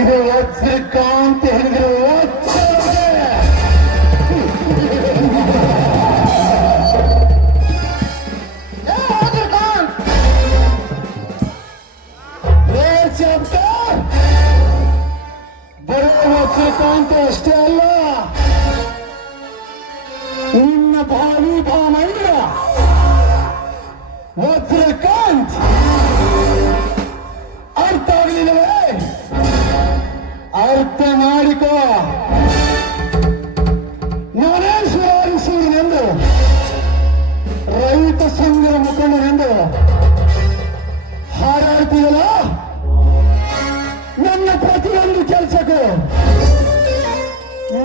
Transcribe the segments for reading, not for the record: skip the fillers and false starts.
ಇದು ವಜ್ರಕಾಂತ್ ಹೇಳಿದ್ರು ವಜ್ರಕಾಂತ್ ಅಷ್ಟೇ ಅಲ್ಲ, ನಿನ್ನ ಭಾವಿ ಭಾಮಯ್ಯ ವಜ್ರಕಾಂತ್. ಅರ್ಥ ಆಗಲಿಲ್ಲವೇ? ಅರ್ಥ ಮಾಡಿಕೋ. ಜ್ಞಾನೇಶ್ವರ ಸೂರ್ಯನೆಂದು, ರೈತ ಸಂಘದ ಮುಖಂಡನೆಂದು ಹಾರಾಡ್ತೀಯಲ್ಲ, ನನ್ನ ಪ್ರತಿಯೊಂದು ಕೆಲಸಕ್ಕೂ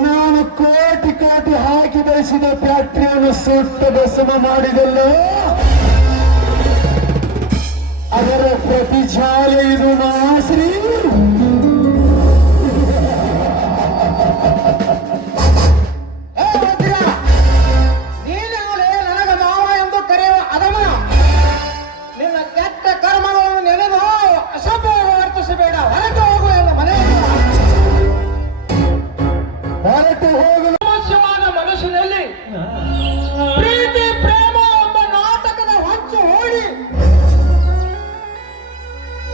ನಾನು ಕೋಟಿ ಕೋಟಿ ಹಾಕಿ ಬೆಳೆಸಿದ ಫ್ಯಾಕ್ಟರಿಯನ್ನು ಸುಟ್ಟು ಭಸ್ಮ ಮಾಡಿದಲ್ಲ, ಅದರ ಪ್ರತಿಜಾಲೆ ಇದು ನಾಸ್ರಿ. ನನಗ ಮಾವ ಎಂದು ಕರೆಯುವ ಅದಮ ನಿನ್ನ ಕೆಟ್ಟ ಕರ್ಮಗಳನ್ನು ನೆನೆದು ಅಸಭ್ಯವಾಗಿ ವರ್ತಿಸಬೇಡ. ಹೊರಟು ಹೋಗು ಎಂದು ಮನೆಯಿಂದ ಹೊರಟು ಹೋಗಲು ಸಮಸ್ಯವಾದ ಮನಸ್ಸಿನಲ್ಲಿ ಪ್ರೀತಿ ಪ್ರೇಮ ಎಂಬ ನಾಟಕದ ಹೊಂಚು ಹೂಡಿ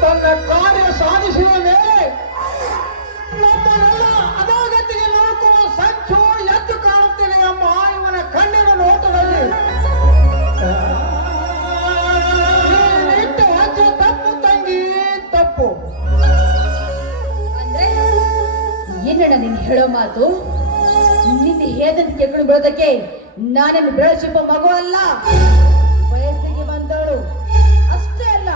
ತನ್ನ ಕಾರ್ಯ ಸಾಧಿಸಿದ ಮೇಲೆ ನಮ್ಮನ್ನೆಲ್ಲ ಅಧೋಗತಿಗೆ ನೂಕುವ ಸಂಚು ಎದ್ದು ಕಾಣುತ್ತೇನೆ ಎಂಬ ಇವನ ಕಣ್ಣಿನ ನೋಟದಲ್ಲಿ ಇಟ್ಟು ಹೊಂಚು ತಪ್ಪು ತಂಗಿ ತಪ್ಪು. ಅಂದ್ರೆ ಏನಣ್ಣ ನೀನ್ ಹೇಳೋ ಮಾತು? ನಿನ್ನ ಹೇದಂತ ಕೆಗಳು ಬರೋದಕ್ಕೆ ನಾನೇನು ಬೆಳೆಸಿಪ್ಪ ಮಗು ಅಲ್ಲ, ವಯಸ್ಸಿಗೆ ಬಂದವಳು ಅಷ್ಟೇ ಅಲ್ಲ,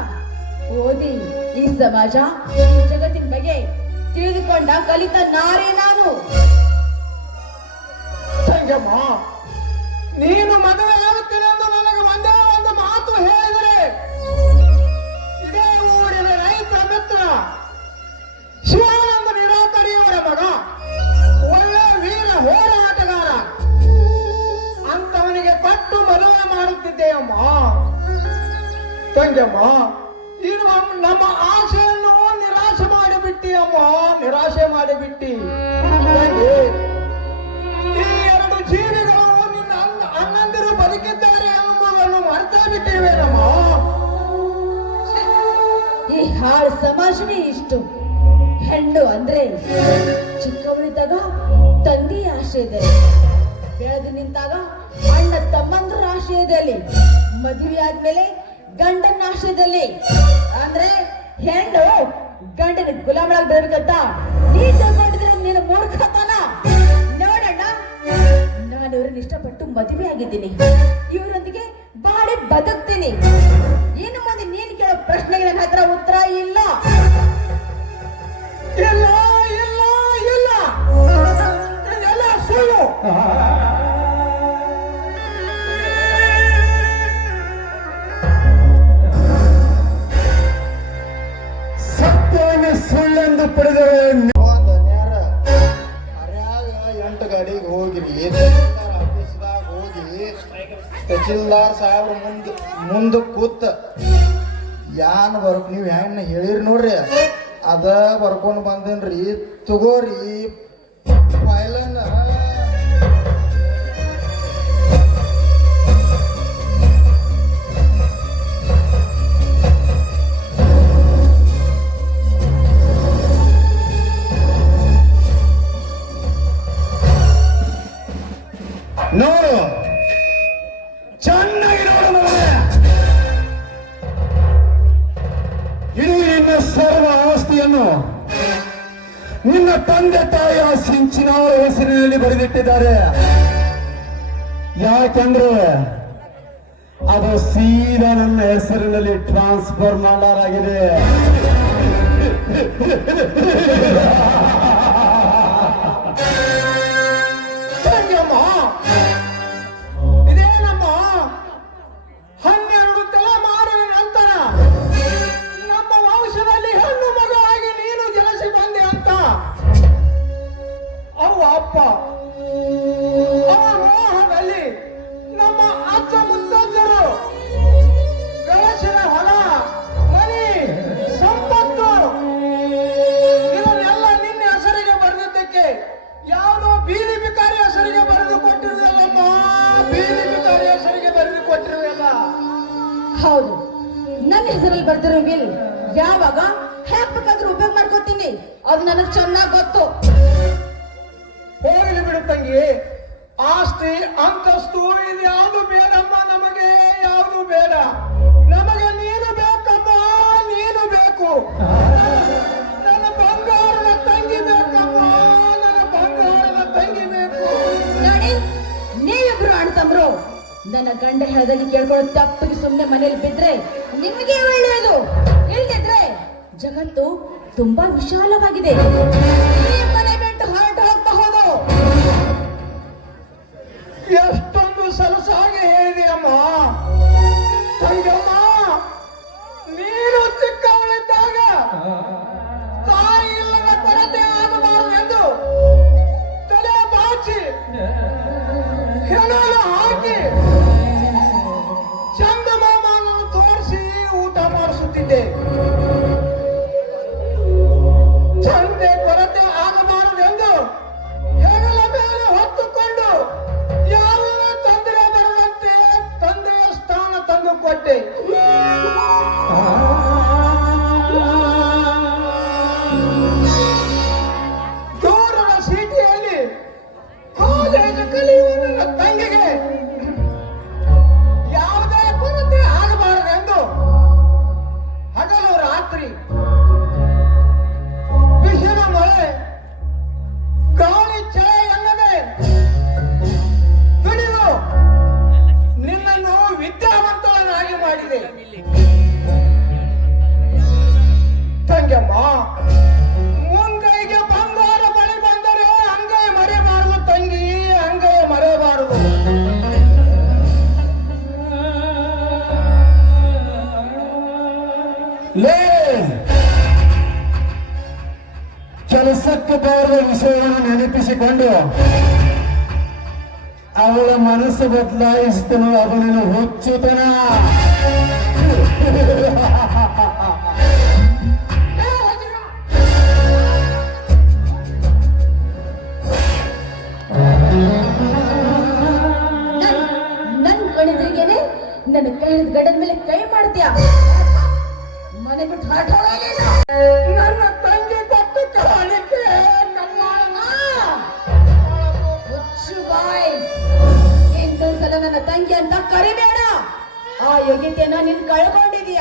ಓದಿ ಈ ಸಮಾಜ ಈ ಜಗತ್ತಿನ ಬಗ್ಗೆ ತಿಳಿದುಕೊಂಡ ಕಲಿತ ನಾರೇ ನಾನು. ಸಂಗಮ್ಮ, ನೀನು ಮದುವೆ ಆಗುತ್ತೇನೆ ಎಂದು ನನಗೆ ಒಂದೇ ಒಂದು ಮಾತು ಹೇಳಿದರೆ ಇದೇ ಊರಿನ ರೈತ ಮಿತ್ರ ಶಿವಾನಂದ ನಿರಾಕರಿಯವರ ಮಗ, ಒಳ್ಳೆ ವೀರ ಹೋರಾಟಗಾರ ಅಂತವನಿಗೆ ಕೊಟ್ಟು ಮದುವೆ ಮಾಡುತ್ತಿದ್ದೆಯಮ್ಮ. ತಂಗಮ್ಮ, ನೀನು ನಮ್ಮ ಆಸೆಯನ್ನು ನಿರಾಶೆ ಮಾಡಿಬಿಟ್ಟಿಯಮ್ಮ, ನಿರಾಶೆ ಮಾಡಿಬಿಟ್ಟಿ. ತಂಗಿ, ಈ ಎರಡು ಜೀವಿಗಳು ನಿನ್ನ ಅಣ್ಣಂದಿರು ಬದುಕಿದ್ದಾರೆ ಎಂಬುದನ್ನು ಮರೆತೇ ಬಿಟ್ಟಿರುವೇನಮ್ಮ. ಈ ಹಾಳು ಸಮಾಜವೇ ಇಷ್ಟು. ಹೆಣ್ಣು ಅಂದ್ರೆ ಚಿಕ್ಕವಳಿದ್ದಾಗ ತಂದೆಯ ಆಶ್ರಯದಲ್ಲಿ, ಬೆಳೆದು ನಿಂತಾಗ ಅಣ್ಣ ತಮ್ಮಂದ್ರ ಆಶ್ರಯದಲ್ಲಿ, ಮದುವೆ ಆದ್ಮೇಲೆ ಗಂಡನ ಆಶ್ರಯದಲ್ಲಿ. ಅಂದ್ರೆ ಹೆಣ್ಣು ಗಂಡನ ಗುಲಾಮಳಾಗಿ ಬರ್ಬೇಕಂತ ನೀ ತಿಳ್ಕೊಂಡಿದ್ರೆ ನೀನು ಮೂರ್ಖತನ. ನೋಡಣ್ಣ, ನಾನು ಇವ್ರನ್ನ ಇಷ್ಟಪಟ್ಟು ಮದುವೆ ಆಗಿದ್ದೀನಿ, ಇವರೊಂದಿಗೆ ಬಾಳಿ ಬದುಕ್ತೀನಿ. ಇನ್ನು ಮುಂದೆ ನೀನು ಕೇಳೋ ಪ್ರಶ್ನೆಗೆ ನನ್ನ ಹತ್ರ ಉತ್ತರ ಇಲ್ಲ. ಇಲ್ಲ ಇಲ್ಲ ಇಲ್ಲ, ಇದೆಲ್ಲ ಸುಳ್ಳು. ಸತ್ಯವನ್ನು ಸುಳ್ಳೆಂದು ಪಡೆದರೆ ಎಂಟು ಗಾಡಿಗೆ ಹೋಗಿರಿ, ಆಫೀಸ್ದಾಗ ಹೋಗಿ ತಹಶೀಲ್ದಾರ್ ಸಾಹೇಬ್ರ ಮುಂದೆ ಕೂತ ಯಾನ್ ಬರ್ಕ್ ನೀವು ಹೆಣ್ಣ ಹೇಳಿರಿ ನೋಡ್ರಿ, ಅದ ಬರ್ಕೊಂಡು ಬಂದೇನ್ರಿ, ತಗೋರಿ ಫೈಲನ್ನ. ನೋಡು, ಚೆನ್ನಾಗಿ ನೋಡು ಮಗನೇ. ಇಡೀ ನಿನ್ನ ಸರ್ವ ಆಸ್ತಿಯನ್ನು ನಿನ್ನ ತಂದೆ ತಾಯಿಯ ಸಿಂಚಿನ ಹೆಸರಿನಲ್ಲಿ ಬರೆದಿಟ್ಟಿದ್ದಾರೆ. ಯಾಕೆಂದ್ರೆ ಅದು ಸೀದಾ ನನ್ನ ಹೆಸರಿನಲ್ಲಿ ಟ್ರಾನ್ಸ್ಫರ್ ಮಾಡಲಾಗಿದೆ. ಸಂಗಮ್ಮ, ಇದೇನಮ್ಮ 12 ತಲೆಮಾರಿನ ನಂತರ ನಮ್ಮ ವಂಶದಲ್ಲಿ ಹೆಣ್ಣು ಮಗ ಆಗಿ ನೀನು ಜನಿಸಿ ಬಂದೆ ಅಂತ ಅವ್ವ ಅಪ್ಪ ಅವರ ಮೋಹದಲ್ಲಿ ನಮ್ಮ ಅಜ್ಜ ಮುತ್ತಜ್ಜರು ಬೆಳೆಸಿದ ಹೊಲ ಮನೆ ಸಂಪತ್ತು ಇದನ್ನೆಲ್ಲ ಹೌದು, ನನ್ನ ಹೆಸರಲ್ಲಿ ಬರ್ದಿರೋ ವಿಲ್ ಯಾವಾಗ ಹ್ಯಾಕ್ ಬೇಕಾದ್ರೂ ಉಪಯೋಗ ಮಾಡ್ಕೋತೀನಿ. ಅದು ನನಗೆ ಚೆನ್ನಾಗಿ ಗೊತ್ತು. ಹೋಗಲಿ ಬಿಡು ತಂಗಿ, ಆಸ್ತಿ ಅಂತಸ್ತು ಇದು ಯಾವುದು ಬೇಡಮ್ಮ, ನಮಗೆ ಯಾವುದು ಬೇಡ. ನಮಗೆ ನೀನು ಬೇಕಮ್ಮ, ನೀನು ಬೇಕು. ನನ್ನ ಬಂಗಾರದ ತಂಗಿ ಬೇಕಮ್ಮ, ನನ್ನ ಬಂಗಾರದ ತಂಗಿ ಬೇಕು. ನೋಡಿ, ನೀವಿಬ್ರು ಅಣ್ತಂಬ್ರು ನನ್ನ ಗಂಡ ಹೇಳ್ದಂಗೆ ಕೇಳ್ಕೊಳ್ಳೋ ತಪ್ಪಿಗೆ ಸುಮ್ಮನೆ ಮನೇಲಿ ಬಿದ್ರೆ ನಿಮಗೆ ಒಳ್ಳೆಯದು. ಇಲ್ದಿದ್ರೆ ಜಗತ್ತು ತುಂಬಾ ವಿಶಾಲವಾಗಿದೆ. ಈ ಮನೆ ಬಿಟ್ಟು ಹೊರಟು ಹೋಗಬಹುದು. ಎಷ್ಟೊಂದು ಸಲಸಾಗಿ ಹೇಳಿದೆಯಮ್ಮ. ತಂಗಮ್ಮ, ನೀನು ಚಿಕ್ಕವಳಿದ್ದಾಗ ತಾಯಿ ಇಲ್ಲದ ಕೊರತೆ ಆಗಬಾರದೆಂದು ತಲೆ ಬಾಚಿ ಹೆಣಲು ಹಾಕಿ ಚಂದಮಾಮನನ್ನು ತೋರಿಸಿ ಊಟ ಮಾಡಿಸುತ್ತಿದ್ದೆ. ತಂದೆ ಕೊರತೆ ಆಗಬಾರದೆಂದು ಹೆಗಲ ಮೇಲೆ ಹೊತ್ತುಕೊಂಡು ಯಾವುದೇ ತೊಂದರೆ ಬರುವಂತೆ ತಂದೆಯ ಸ್ಥಾನ ತಂದುಕೊಟ್ಟೆ. ದೂರದ ಸಿಟಿಯಲ್ಲಿ ಕಾಲೇಜು ಕಲಿಯುವ ನನ್ನ ತಂಗಿಗೆ ಯಾವುದೇ ಕೊರತೆ ಆಗಬಾರದೆಂದು ಹಗಲು ರಾತ್ರಿ ಬಿಸಿಲು ಮಳೆ ಗಾಳಿ ಚಳಿ ಎನ್ನದೆ ದುಡಿದು ನಿನ್ನನ್ನು ವಿದ್ಯಾವಂತಳನ್ನಾಗಿ ಮಾಡಿದೆ. ತಂಗಮ್ಮ, ಮುಂಗೈಗೆ ಬಂಗಾರ ಬಳಿ ಬಂದರೆ ಅಂಗೈ ಮರೆಯಬಾರದು ತಂಗಿ, ಅಂಗೈ ಮರೆಯಬಾರದು. ಲೇ, ಕೆಲಸಕ್ಕೆ ಬಾರದ ವಿಷಯವನ್ನು ನೆನಪಿಸಿಕೊಂಡು ಅವಳ ಮನಸ್ಸು ಬದಲಾಯಿಸಿದನು ಅವನನ್ನು ಹುಚ್ಚುತನ. ನನ್ ಕಣಿದ್ರಿಗೇನೆ ನನ್ನ ಕೈ ಹಿಡಿದ ಗಡ್ಡದ ಮೇಲೆ ಕೈ ಮಾಡ್ತೀಯ. ಮನೆ ಬಿಟ್ಟು ಹೊರಟು ಹೋಗಲಿಲ್ಲ. ನನ್ನ ತಂಗಿ ಕೊಟ್ಟು ಕಾಣಿಕೆ ಹುಚ್ಚು ಬಾಯ್. ಇನ್ನೊಂದ್ಸಲ ನನ್ನ ತಂಗಿ ಅಂತ ಕರಿಬೇಡ. ಆ ಯೋಗ್ಯತೆಯನ್ನ ನೀನ್ ಕಳ್ಕೊಂಡಿದೀಯ.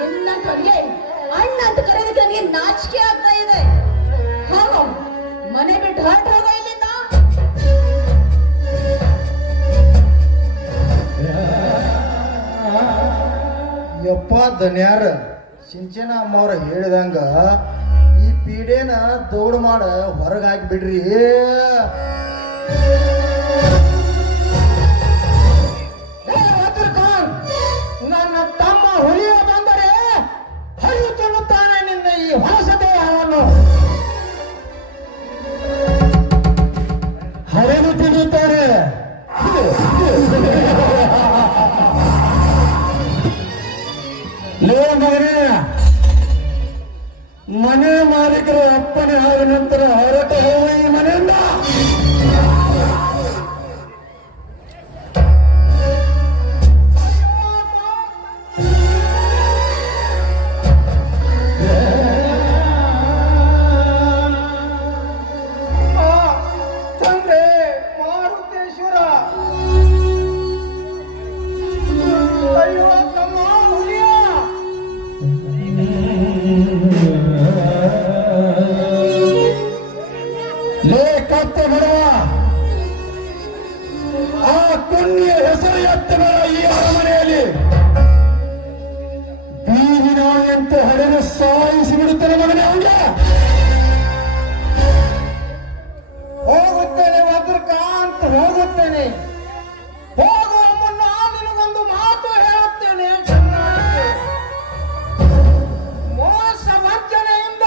ನಿನ್ನ ತಂಗಿ ಅಣ್ಣ ಅಂತ ಕರೆಯೋದಕ್ಕೆ ನನಗೆ ನಾಚಿಕೆ ಆಗ್ತಾ ಇದೆ. ಹೋಗು, ಮನೆ ಬಿಟ್ಟು ಹೊರಟು ಹೋಗೋ ಇಲ್ಲಿಂದ. ಯಪ್ಪ ದನ್ಯಾರ ಸಿಂಚನ ಅಮ್ಮವ್ರ ಹೇಳಿದಂಗ ಈ ಪೀಡೆನ ದೌಡ್ ಮಾಡ ಹೊರಗೆ ಹಾಕಿಬಿಡ್ರಿ. ನನ್ನ ತಮ್ಮ ಹುಲಿಯ ಬಂದರೆ ಹರಿವು ತಿನ್ನುತ್ತಾನೆ ನಿನ್ನ ಈ ಹೊಲಸ ದೇಹವನ್ನು. ಹರಿದು ತಿನ್ನುತ್ತಾರೆ. ಲೇ ಮಗನೇ, ಮನೆ ಮಾಲೀಕರ ಅಪ್ಪನೇ ಆದ ನಂತರ ಹೊರಟು ಹೋಗುವ ಈ ಮನೆಯಿಂದ. ತಂದೆ ಮಾರುತೇಶ್ವರ, ಅಯ್ಯೋ ತಮ್ಮ ಹುಲಿಯ. ಲೇ ಕತ್ತ ಬರುವ, ಆ ಕುನ್ನಿಯ ಹೆಸರು ಎತ್ತ ಬರ ಈ ಅರಮನೆಯಲ್ಲಿ ಬೀದಿ ನಾಯಿಯಂತೆ ಹಡೆದು ಸಾಯಿಸಿ ಬಿಡುತ್ತೇನೆ ಮಗನೇ. ಅವನಿಗೆ ಹೋಗುತ್ತೇನೆ ವಜ್ರಕಾಂತ್, ಹೋಗುತ್ತೇನೆ. ಹೋಗುವ ಮುನ್ನ ನಿನಗೊಂದು ಮಾತು ಹೇಳುತ್ತೇನೆ. ಮೋಸ ವಂಚನೆಯಿಂದ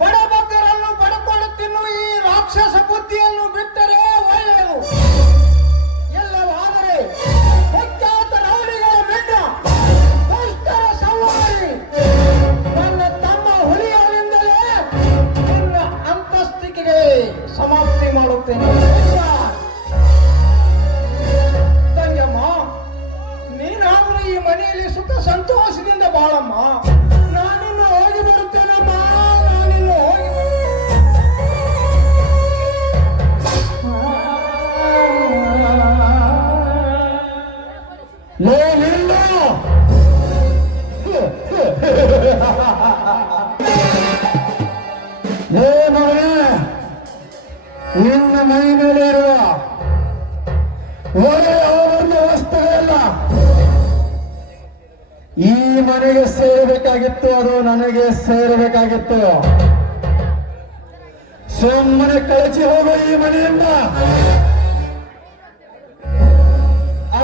ಬಡಬಗ್ಗರನ್ನು ಬಡಕೊಂಡು ತಿನ್ನುವ ಈ ರಾಕ್ಷಸ ಬುದ್ಧಿಯನ್ನು ಬಿಟ್ಟರೆ ಒಳ್ಳೆಯದು. ಎಲ್ಲವಾದರೆ ಕುಖ್ಯಾತ ರೌಡಿಗಳ ಮಿಡ್ಡ ದುಷ್ಟರ ಸಂಹಾರಿ ನನ್ನ ತಮ್ಮ ಹುಲಿಯನಿಂದಲೇ ಲೇ ನಿಲ್ಲು. ಲೇ ಮಗನೇ, ನಿನ್ನ ಮೈ ಮೇಲೆ ಇರುವ ಒಳ್ಳೆಯ ಆವರಣ ವಸ್ತುವೆಲ್ಲ ಈ ಮನೆಗೆ ಸೇರಬೇಕಾಗಿತ್ತು, ಅದು ನನಗೆ ಸೇರಬೇಕಾಗಿತ್ತು. ಸುಮ್ಮನೆ ಕಳಚಿ ಹೋಗೋ ಈ ಮನೆಯಿಂದ.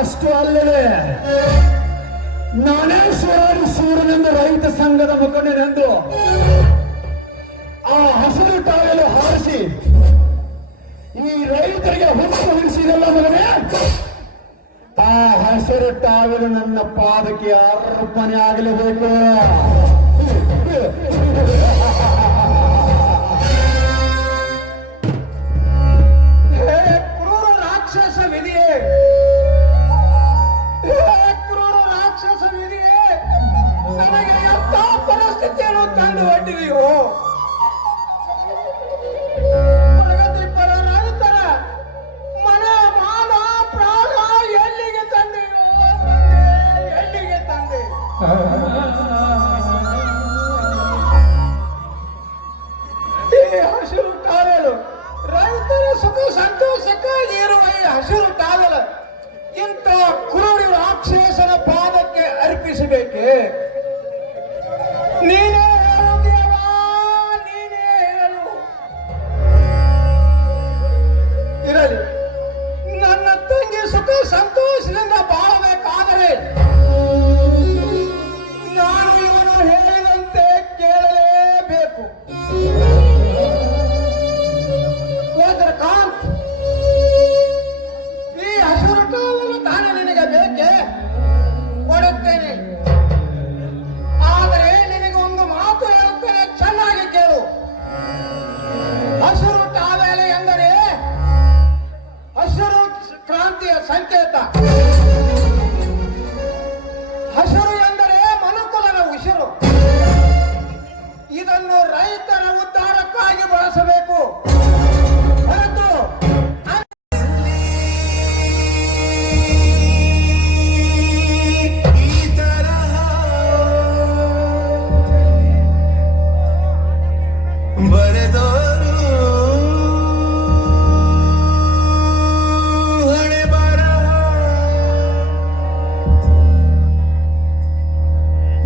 ಅಷ್ಟು ಅಲ್ಲದೆ ನಾನೇ ಸುರಾರು ಸೂರನೆಂದು ರೈತ ಸಂಘದ ಮುಖಂಡನೆಂದು ಆ ಹಸಿರು ಟಾವೆಲು ಹಾರಿಸಿ ಈ ರೈತರಿಗೆ ಹುಟ್ಟು ಹಿಡಿಸಿದಲ್ಲ ಮಗನೇ, ಆ ಹಸಿರು ಟಾವೆಲು ನನ್ನ ಪಾದಕ್ಕೆ ಅರ್ಪಣೆ ಆಗಲೇಬೇಕು. ಹೇ ಕ್ರೂರ ರಾಕ್ಷಸ ವಿಧಿಯೇ, ಹೇ ಕ್ರೂರ ರಾಕ್ಷಸ ವಿಧಿಯೇ, ನನಗೆ ಎಂಥ ಪರಿಸ್ಥಿತಿಯನ್ನು ತಂದು ಒಡ್ಡಿದೆಯೋ. ಪ್ರಗತಿಪರ ರೈತರ ಮನ ಮಾನ ಪ್ರಾಣ ಎಲ್ಲಿಗೆ ತಂದೆಯೋ ತಂದೆ, ಎಲ್ಲಿಗೆ ತಂದೆ. ಈ ಹಸಿರು ಟಾವೆಲು ರೈತರ ಸುಖ ಸಂತೋಷಕ್ಕಾಗಿ ಇರುವ ಈ ಹಸಿರು ಟಾವೆಲು ಇಂಥ ಕ್ರೂರ ರಾಕ್ಷಸನ ಪಾದಕ್ಕೆ ಅರ್ಪಿಸಬೇಕೆ? ನೀನೇ ಹೇಳು ದೇವಾ, ನೀನೇ ಹೇಳು. ಇರಲಿ, ನನ್ನ ತಂಗಿ ಸುಖ ಸಂತೋಷದಿಂದ ಬಾಳಬೇಕಾದರೆ ನಾನು ಇವನು ಹೇಳಿದಂತೆ ಕೇಳಲೇಬೇಕು. ಚಂದ್ರಕಾಂತ್, ಈ ಹಸಿರು ಟಾವೆಲು ತಾನೇ ನಿನಗೆ ಬೇಕೆ? ಕೊಡುತ್ತೇನೆ. ಆದರೆ ನಿನಗೆ ಒಂದು ಮಾತು ಹೇಳುತ್ತೇನೆ, ಚೆನ್ನಾಗಿ ಕೇಳು. ಹಸಿರು ಟಾವೆಲು ಎಂದರೆ ಹಸಿರು ಕ್ರಾಂತಿಯ ಸಂಕೇತ. ಹಸಿರು ಎಂದರೆ ಮನುಕುಲದ ಉಸಿರು. ಇದನ್ನು ರೈತರ ಉದ್ಧಾರಕ್ಕಾಗಿ ಬಳಸಬೇಕು ಹೊರತು ಬರೆದೋರು ಹಣೆ ಬರಹ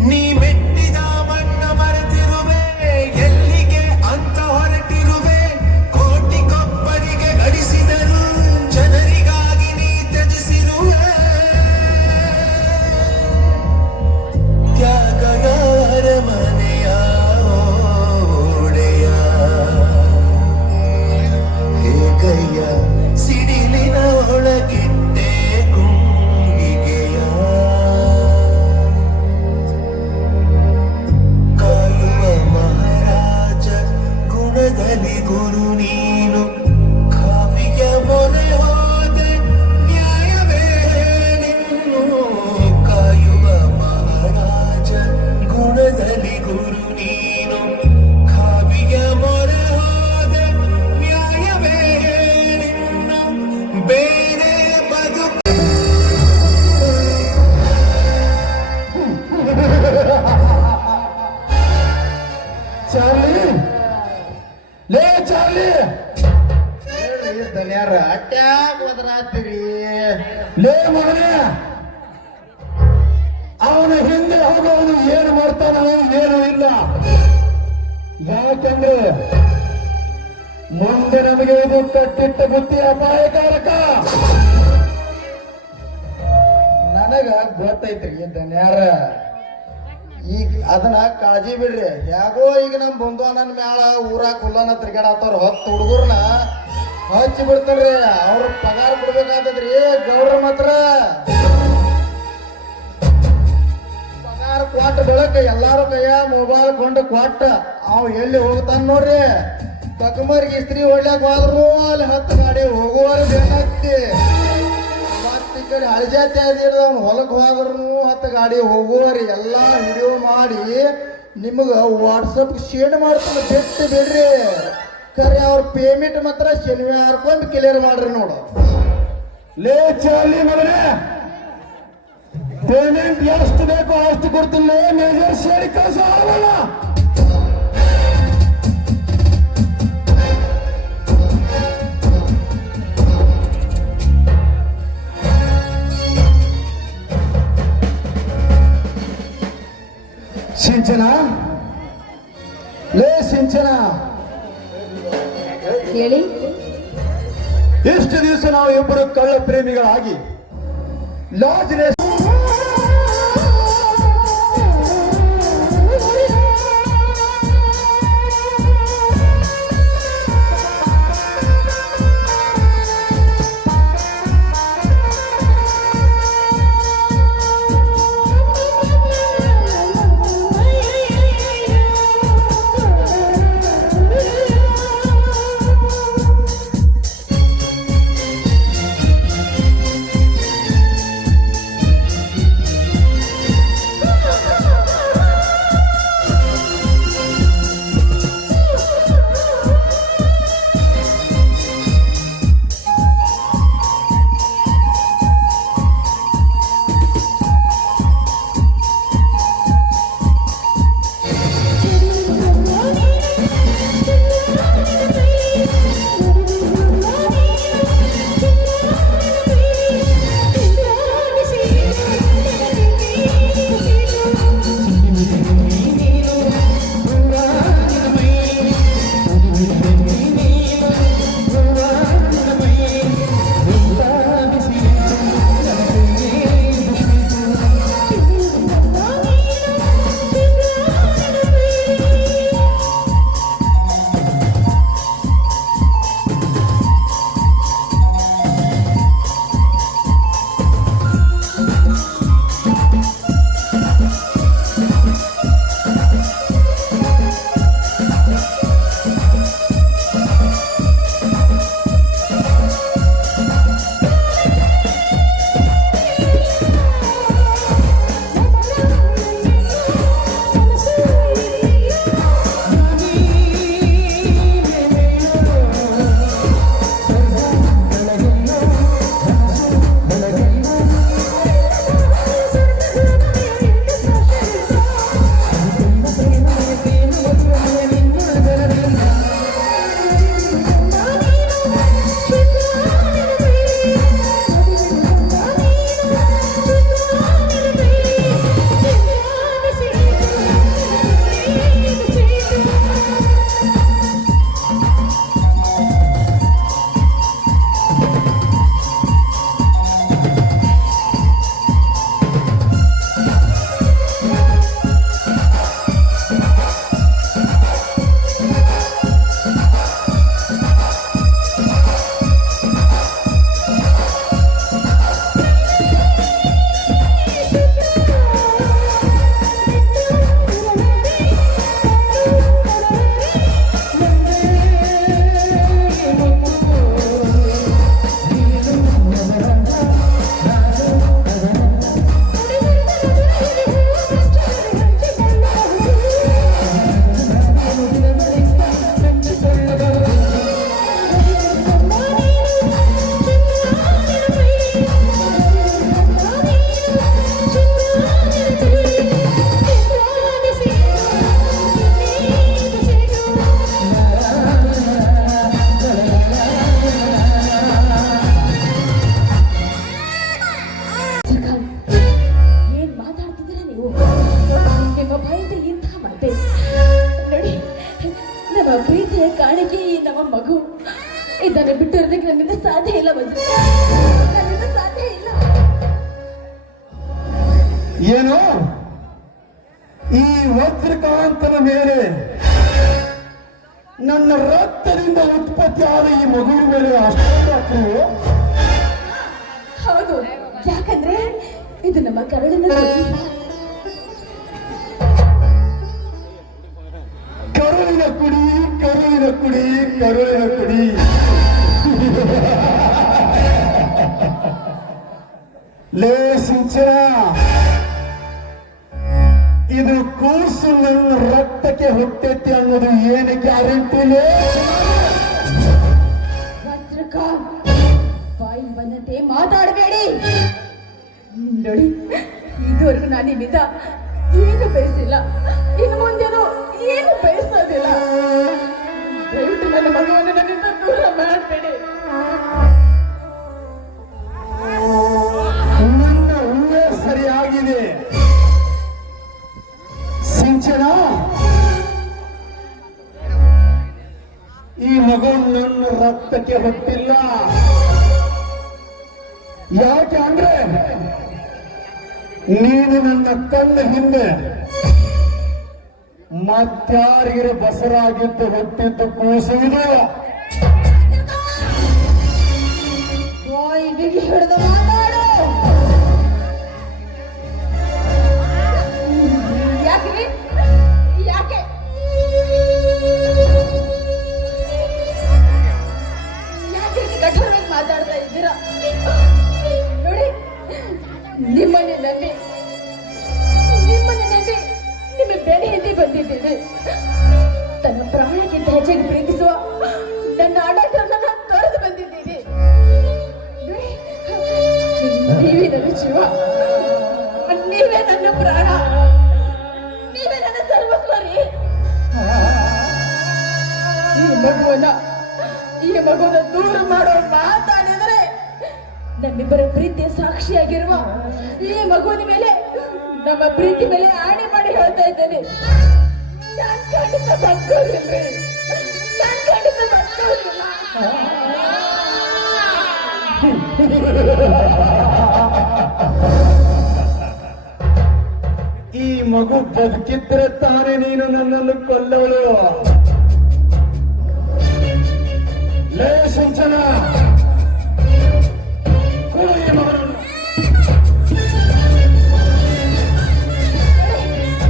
ನೀ ಮೆಟ್ಟಿದ ಮಣ್ಣ ಮರೆತಿರುವೆ, ಎಲ್ಲಿಗೆ ಅಂತ ಹೊರಟಿರುವೆ. ಕೋಟಿಗೊಬ್ಬರಿಗೆ ಗಳಿಸಿದರು ಜನರಿಗಾಗಿ ನೀ ತ್ಯಜಿಸಿರುವೆ. ತ್ಯಾಗಗಾರ ಮನೆಯ ಓಡೆಯ ಹೇಗಯ್ಯ ಸಿಡಿಲಿನ ಒಳಗಿಟ್ಟೆ ಗುಂಡಿಗೆಯ. ಕಾಯುವ ಮಹಾರಾಜ ಗುಣದಲ್ಲಿ ಗುರು ನೀನು, ಕಾವಿಯ ಮೊರೆ ಹೋದೆ ನ್ಯಾಯವೇ ನಿನ್ನು. ಕಾಯುವ ಮಹಾರಾಜ ಗುಣದಲ್ಲಿ ಗುರು ನೀನು, ಕಾವಿಯ ಮೊರೆ ಹೋದೆ ನ್ಯಾಯವೇ ನಿನ್ನು. ಬೇರೆ ಬದುಕು ಚಾರ್ಲಿ, ಲೇ ಚಾರ್ಲಿ, ಹೇಳ್ರಿ ಧನ್ಯಾರ, ಅಟ್ಯಾಗ ಒದರಾತಿರಿ. ಲೇ ಮಗನೇ, ಅವನ ಹಿಂದೆ ಹೋಗೋನು ಏನು ಮಾಡ್ತಾನೋ ಏನು ಇಲ್ಲ. ಯಾಕಂದ್ರೆ ಮುಂದೆ ನಮಗೆ ಇದು ಕಟ್ಟಿಟ್ಟ ಬುತ್ತಿ ಅಪಾಯಕಾರಕ. ನನಗ ಗೊತ್ತೈತ್ರಿ ಧನ್ಯಾರ. ಈಗ ಅದನ್ನ ಕಾಳಜಿ ಬಿಡ್ರಿ. ಯಾಗೋ ಈಗ ನಮ್ ಬಂಧು ನನ್ನ ಮ್ಯಾಲ ಊರ ಕುಲ್ಲನ ತಿರ್ಗಾಡತ್ತಾರ, ಹೊತ್ತು ಹುಡುಗರ್ನ ಹಚ್ಚಿ ಬಿಡ್ತಾರ್ರಿ. ಅವ್ರ ಪಗಾರ ಬಿಡ್ಬೇಕಾಗ್ತದ್ರಿ ಗೌಡ್ರ ಮಾತ್ರ. ಪಗಾರ ಕೊಟ್ಟ ಬಳಕ ಎಲ್ಲಾರು ಕೈಯ ಮೊಬೈಲ್ ಕೊಂಡು ಕೊಟ್ಟ ಅವ್ ಎಲ್ಲಿ ಹೋಗ್ತಾನ ನೋಡ್ರಿ. ಕಕಮರ್ಗಿ ಇಸ್ತ್ರಿ ಹೊಡ್ಯಾಕ ಹೋದ್ರು ಅಲ್ಲಿ 10 ಗಾಡಿ ಹೋಗುವವ್ರು ಬೇಕಾಗ್ತಿ. ಮತ್ತೆ ಈ ಕಡೆ ಅಳಜಾತಿ ಆದಿರ್ದ ಅವ್ನು ಹೊಲಕ್ಕೆ ಹೋದ್ರು 10 ಗಾಡಿ ಹೋಗುವರಿ ಎಲ್ಲ ವಿಡಿಯೋ ಮಾಡಿ ನಿಮ್ಗ ವಾಟ್ಸಪ್ ಶೇರ್ ಮಾಡ್ತಾನೆ. ಬಿಟ್ಟು ಬಿಡ್ರಿ, ಖರೆ ಅವ್ರ ಪೇಮೆಂಟ್ ಮಾತ್ರ ಶನಿವಾರಕ್ಕೊಮ್ಮೆ ಕ್ಲಿಯರ್ ಮಾಡ್ರಿ ನೋಡು. ಲೇ ಚಾರ್ಲಿ ಮಗನೇ, ಪೇಮೆಂಟ್ ಎಷ್ಟು ಬೇಕೋ ಅಷ್ಟು ಕೊಡ್ತೀನಿ. ಮೇಜರ್ ಸೇರಿ ಕಳಿಸೋ ಆಗಲ್ಲ. ಸಿಂಚನ, ಲೇ ಸಿಂಚನ, ಹೇಳಿ. ಎಷ್ಟು ದಿವಸ ನಾವು ಇಬ್ಬರು ಕಳ್ಳ ಪ್ರೇಮಿಗಳಾಗಿ ಲಾಜ್ ಕಾಣಿಕೆ ಈ ನಮ್ಮ ಮಗು ಇದನ್ನು ಬಿಟ್ಟಿರೋದಕ್ಕೆ ನನ್ನಿಂದ ಸಾಧ್ಯ ಇಲ್ಲ ವಜ್ರ, ನನ್ನಿಂದ ಸಾಧ್ಯ ಇಲ್ಲ. ಏನು ಈ ವಜ್ರಕಾಂತನ ಮೇಲೆ ನನ್ನ ರಕ್ತದಿಂದ ಉತ್ಪತ್ತಿ ಆದ ಈ ಮಗುವಿನ ಮೇಲೆ ಅಷ್ಟೊಂದು ಹೌದು, ಯಾಕಂದ್ರೆ ಇದು ನಮ್ಮ ಕರುಳಿನ ಕರುಳಿನ ಕುಡಿ ಕರುಳಿನ ಕುಡಿ ಕರುಳಿನ ಕುಡಿ. ಲೇ ಸಿಂಚನ, ಇದು ಕೂಸು ನನ್ನ ರಕ್ತಕ್ಕೆ ಹುಟ್ಟೈತಿ ಅನ್ನೋದು ಏನು ಗ್ಯಾರಂಟಿ? ಬಾಯಿ ಬಂದಂತೆ ಮಾತಾಡಬೇಡಿ. ನೋಡಿ, ಇದುವರೆಗೂ ನಾನು ನಿಮ್ಮಿಂದ ಏನು ಬಯಸಿಲ್ಲ, ಇನ್ನು ಮುಂದೇನು ಏನು ಬಯಸೋದಿಲ್ಲ. ದಯವಿಟ್ಟು ನನ್ನ ಮಗುವನ್ನು ನನ್ನಿಂದ ದೂರ ಮಾಡಬೇಡಿ. ನನ್ನ ಹೂವೇ ಸರಿಯಾಗಿದೆ ಸಿಂಚನ. ಈ ಮಗು ನನ್ನ ರಕ್ತಕ್ಕೆ ಹೊಟ್ಟಿಲ್ಲ. ಯಾಕೆ ಅಂದ್ರೆ ನೀನು ನನ್ನ ಕಣ್ಣ ಹಿಂದೆ ಮತ್ತಾರಿಗಿರ ಬಸರಾಗಿದ್ದು ಹುಟ್ಟಿದ್ದು ಕೂಸುವುದು. ಬಾಯಿಗೆ ಹಿಡಿದು ಮಾತಾಡು. ಯಾಕ್ರಿ? ಯಾಕೆ ಯಾಕೆ ಕಠೋರವಾಗಿ ಮಾತಾಡ್ತಾ ಇದ್ದೀರಾ? ನೋಡಿ, ನಿಮ್ಮನ್ನೇ ನಂಬಿ ನಿಮ್ಮ ಬೆಲೆ ಹಿಂದೆ ಬಂದಿದ್ದೇನೆ. ತನ್ನ ಪ್ರಾಣಕ್ಕಿಂತ ಹೆಚ್ಚಾಗಿ ಪ್ರೀತಿಸುವ ನನ್ನ ಆಡಾಟವನ್ನು ತೊರೆದು ಬಂದಿದ್ದೀನಿ. ನೀವೇ ನನ್ನ ಜೀವ, ನೀವೇ ನನ್ನ ಪ್ರಾಣ, ನೀವೇ ನನ್ನ ಸರ್ವಸ್ವರಿ. ಈ ಮಗುವನ್ನ ದೂರ ಮಾಡೋ ಮಾತಾಡಿದರೆ ನಮ್ಮಿಬ್ಬರ ಪ್ರೀತಿಯ ಸಾಕ್ಷಿಯಾಗಿರುವ ಈ ಮಗುವಿನ ಮೇಲೆ, ನಮ್ಮ ಪ್ರೀತಿ ಮೇಲೆ ಆಣೆ ಮಾಡಿ ಹೇಳ್ತಾ ಇದ್ದೇನೆ, ನಾನ್ ಖಂಡಿತ ಬದುಕೋದಿಲ್ರಿ, ನಾನ್ ಖಂಡಿತ ಬದುಕೋದಿಲ್ಲ. ಈ ಮಗು ಬದುಕಿದ್ರೆ ತಾನೇ ನೀನು ನನ್ನನ್ನು ಕೊಲ್ಲವಳು. ಲೇ ಸಿಂಚನ, ಕೊಡು ಈ ಮಗನನ್ನು.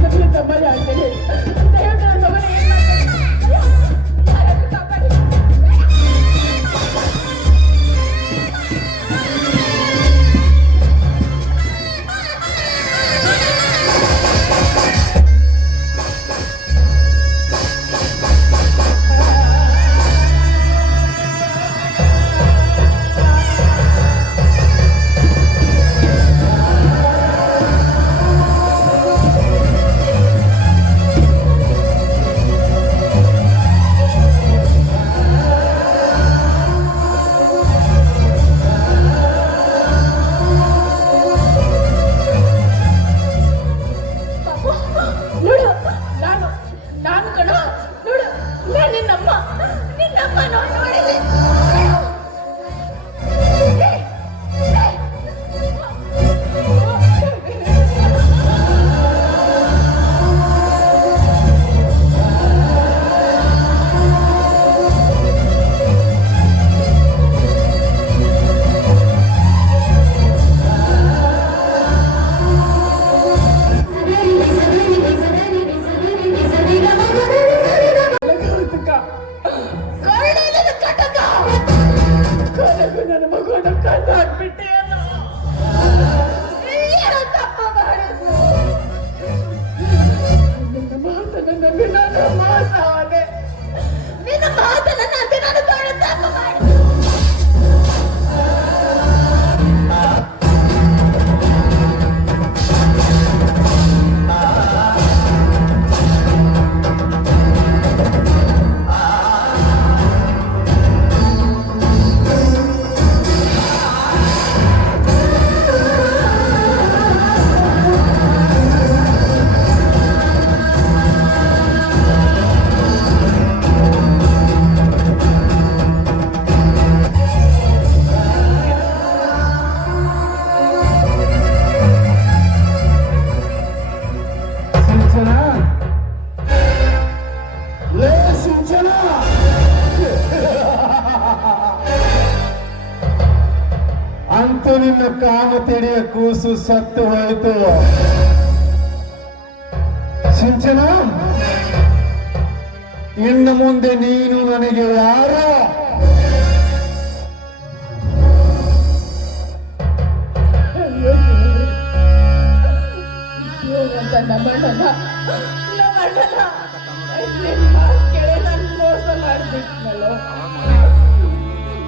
ನನ್ನ ತಮ್ಮನೇ ಆಗ್ತದೆ. ದಯವಿಟ್ಟು ನನ್ನ ಮಗನ ಏನ್ ಮಾಡ್ಬೇಡಿ. ಯಾರಾದ್ರೂ ಕಾಪಾಡಿ. ಅಂತೂ ನಿನ್ನ ಕಾಮತೆಡೆಯ ಕೂಸು ಸತ್ತು ಹೋಯಿತು. ಸಿಂಚನ, ಇನ್ನು ಮುಂದೆ ನೀನು ನನಗೆ ಯಾರೋ? ಮೋಸ ಮಾಡಿಬಿಟ್ನಲ್ಲೋ.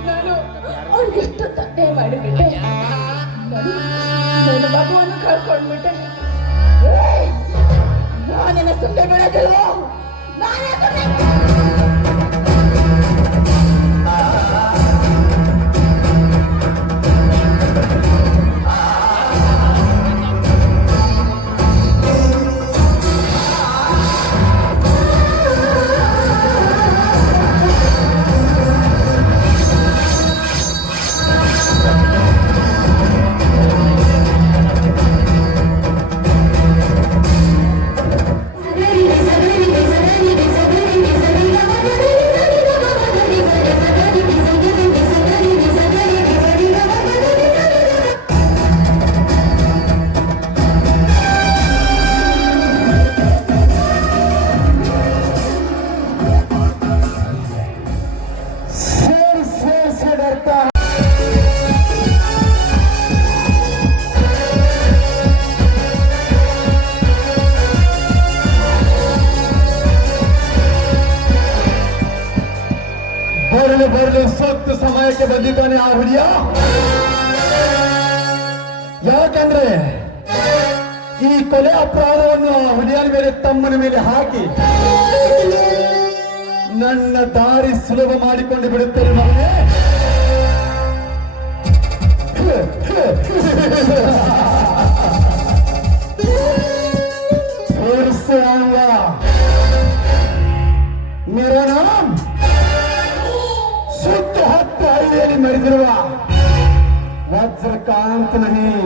ನಾನು ಅವ್ರಿಗೆಷ್ಟು ತಂದೆ ಮಾಡಿಬಿಟ್ಟೆ. ನನ್ನ ಮಗುವನ್ನು ಕಳ್ಕೊಂಡ್ಬಿಟ್ಟೆ. ನಾನೇನ ಸುಮ್ಮನೆ ಬಿಡೋದಿಲ್ವೋ? ನಾನೇ ಸುಮ್ಮನೆ से डरता है। ಬರಲು ಸೂಕ್ತ ಸಮಯಕ್ಕೆ ಬಂದಿದ್ದಾನೆ ಆ ಹುಲಿಯ. ಯಾಕಂದ್ರೆ ಈ ಕೊಲೆ ಅಪರಾಧವನ್ನು ಆ ಹುಲಿಯನ ಮೇಲೆ ತಮ್ಮನ ಮೇಲೆ ಹಾಕಿ ನನ್ನ ದಾರಿ ಸುಲಭ ಮಾಡಿಕೊಂಡು ಬಿಡುತ್ತೇನೆ ಮಗನೇ. से आऊंगा मेरा नाम शुद्ध हत्या हल्लिಯಲ್ಲಿ ಮರಿದಿರುವ ವಜ್ರಕಾಂತ್ नहीं.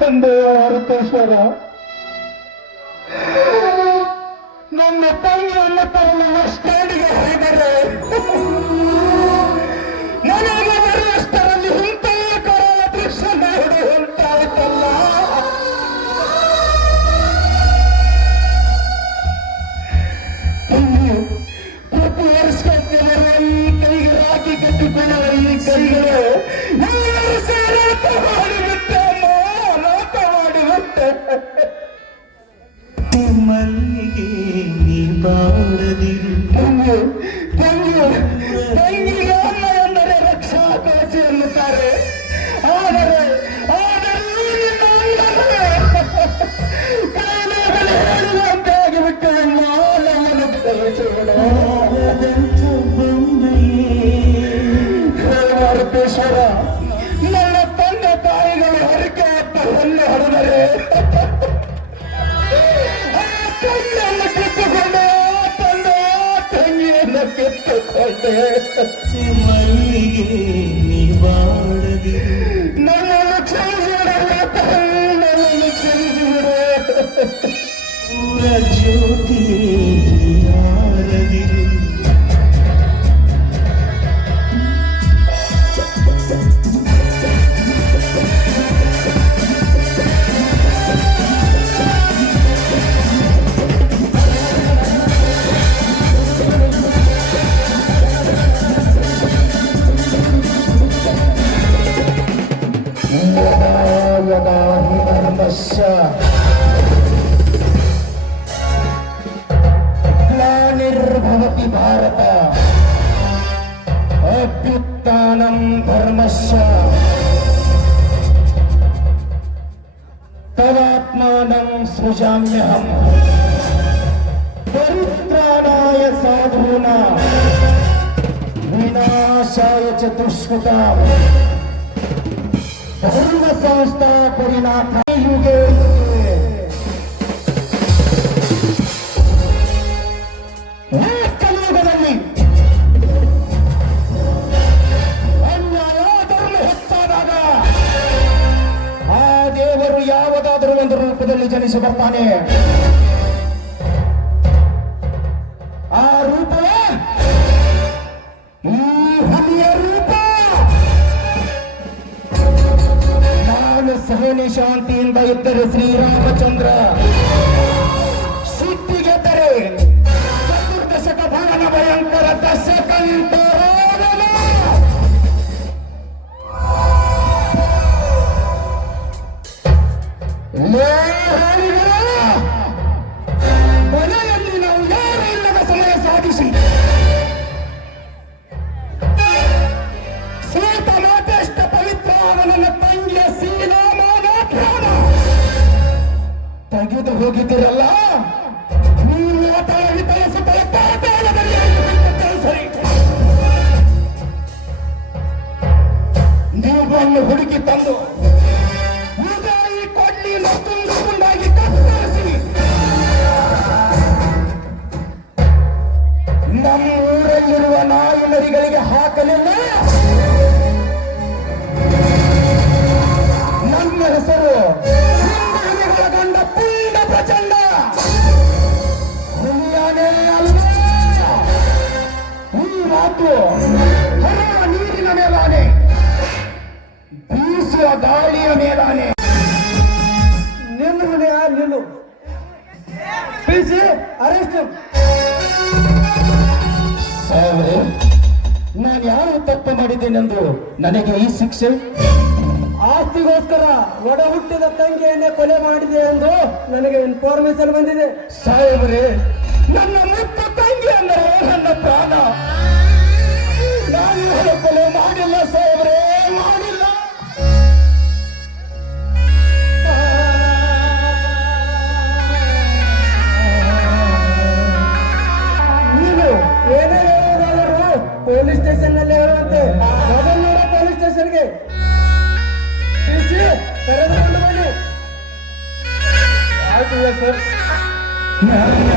ತಂದೆ ಆರುತೇಶ್ವರ, ನನ್ನ ತಂಗಿಯನ್ನು ತರಲು ಸ್ಟ್ಯಾಂಡ್ಗೆ ಹೋಗಿದ್ದಾರೆ. ನನಗೆ ಬರುವಷ್ಟರಲ್ಲಿ ಇಂತಹ ಕರಾಳ ದೃಶ್ಯ ನೋಡಿ ಉಂಟಾಯ್ತಲ್ಲ. ಪ್ರತಿ ವರ್ಷ ಈ ಕೈಗೆ ರಾಖಿ ಕಟ್ಟಿಕೊಳ್ಳುವ ಈ ಕೈಗಳು ಮಲ್ಲಿಗೆ ನೀ ಬಾಳದಿರು. ತಂಗಿಗೆ ಅನ್ನ ಎಂದರೆ ರಕ್ಷಾ ಕವಚ ಎನ್ನುತ್ತಾರೆ. ಆದರೆ ಹೇಳುವಂತೆ ಆಗಿಬಿಟ್ಟು ನಮ್ಮನ್ನು ಮಾರುತೇಶ್ವರ, ನನ್ನ ತಂದೆ ತಾಯಿಗಳು ಹರಿಕೆ ಅಪ್ಪ ಹೊನ್ನೆ ಹೊಡೆದರೆ ತಂಗಿಯನ್ನು ಕಿತ್ತುಕೊಂಡೆ, ತಂಗಿಯನ್ನು ಕಿತ್ತುಕೊಂಡೆ. ಮಲ್ಲಿಗೆ ನೀ ಬಾಳದಿರು. ನನ್ನನ್ನು ಕ್ಷಮಿಸಿಬಿಡು, ನನ್ನನ್ನು ಕ್ಷಮಿಸಿಬಿಡು. ಪೂರ ಜ್ಯೋತಿ ಆರದಿರು. यदा हि धर्मस्य ग्लानिर्भवति भारत अभ्युत्थानं धर्मस्य तदात्मानं सृजाम्यहम् परित्राणाय साधूनां विनाशाय च दुष्कृताम् धर्म संस्था परिणाम युगे ಕಲಿಯುಗದಲ್ಲಿ ಅನ್ಯಾಯ ಧರ್ಮ ಹೆಚ್ಚಾದಾಗ ಆ ದೇವರು ಯಾವುದಾದರೂ ಒಂದು ರೂಪದಲ್ಲಿ ಜನಿಸಿ ಬರ್ತಾನೆ. ಸಹನೆ ಶಾಂತಿಯಿಂದ ಇದ್ದರೆ ಶ್ರೀರಾಮಚಂದ್ರ, ಸಿಟ್ಟಿಗೆದ್ದರೆ ಚತುರ್ದಶಕ ಭವನ ಭಯಂಕರ ದಶಕಂತ ರಾವಣ. ಲೇ ಹಾರಿಗಳ, ಕೊನೆಯಲ್ಲಿ ನಾವು ಯಾರು ಇಲ್ಲದ ಸಮಯ ಸಾಧಿಸಿ ಸೀತ ಮಾತೆಷ್ಟ ಪವಿತ್ರ ಅವನನ್ನ ತಂಗಿಯ ಸೀಲಾಮಾನ ತೆಗೆದು ಹೋಗಿದ್ದೀರಲ್ಲ, ನೀವು ಅತಳ ವಿತರಿಸುತ್ತಲೇ ಪಾತಾಳದಲ್ಲಿ ಸರಿ. ನೀವನ್ನು ಹುಡುಕಿ ತಂದು ಉದಾಯಿ ಕೊಡ್ಲಿ ಮತ್ತೊಂದು ಗುಂಡಾಗಿ ಕತ್ತರಿಸಿ ನಮ್ಮೂರಲ್ಲಿರುವ ನಾಯಿ ಮರಿಗಳಿಗೆ ಹಾಕಲಿಲ್ಲ. ನನ್ನ ಹೆಸರು ಒಳಗೊಂಡ ಪುಂಡ ಪ್ರಚಂಡ, ಹುಲಿಯಾನೇ ಅಲ್ಲ. ಈ ಮಾತು ಹರಿಯುವ ನೀರಿನ ಮೇಲಾನೆ, ಬೀಸುವ ಗಾಳಿಯ ಮೇಲಾನೆ. ನಿಲ್ಲು ಹುಲಿಯ ನಿಲ್ಲು. ಬಿಸಿ ಅರೆಸ್ಟ್. ಸಾಹೇಬ್ರೆ, ನಾನು ಯಾರು ತಪ್ಪು ಮಾಡಿದ್ದೇನೆಂದು ನನಗೆ ಈ ಶಿಕ್ಷೆ? ಆಸ್ತಿಗೋಸ್ಕರ ಒಡ ಹುಟ್ಟಿದ ತಂಗಿಯನ್ನೇ ಕೊಲೆ ಮಾಡಿದೆ ಎಂದು ನನಗೆ ಇನ್ಫಾರ್ಮೇಶನ್ ಬಂದಿದೆ. ಸಾಹೇಬ್ರೆ, ನನ್ನ ಮುತ್ತು ತಂಗಿ ಅಂದರೆ ನನ್ನ ಪ್ರಾಣ. ನಾನು ಇವಳ ಕೊಲೆ ಮಾಡಿಲ್ಲ ಸಾಹೇಬ್ರೆ, ಮಾಡಿಲ್ಲ. ನೀನು ಏನೇ ಹೇಳುವುದಾದರೂ ಪೊಲೀಸ್ ಸ್ಟೇಷನ್ ನಲ್ಲಿ ಹೇಳುವಂತೆ ಮೊದಲು ಪೊಲೀಸ್ ಸ್ಟೇಷನ್ಗೆ ಕರೆದುಕೊಂಡು ಬನ್ನಿ. ಆಯ್ತು ಸರ್. ಅನ್ಯಾಯ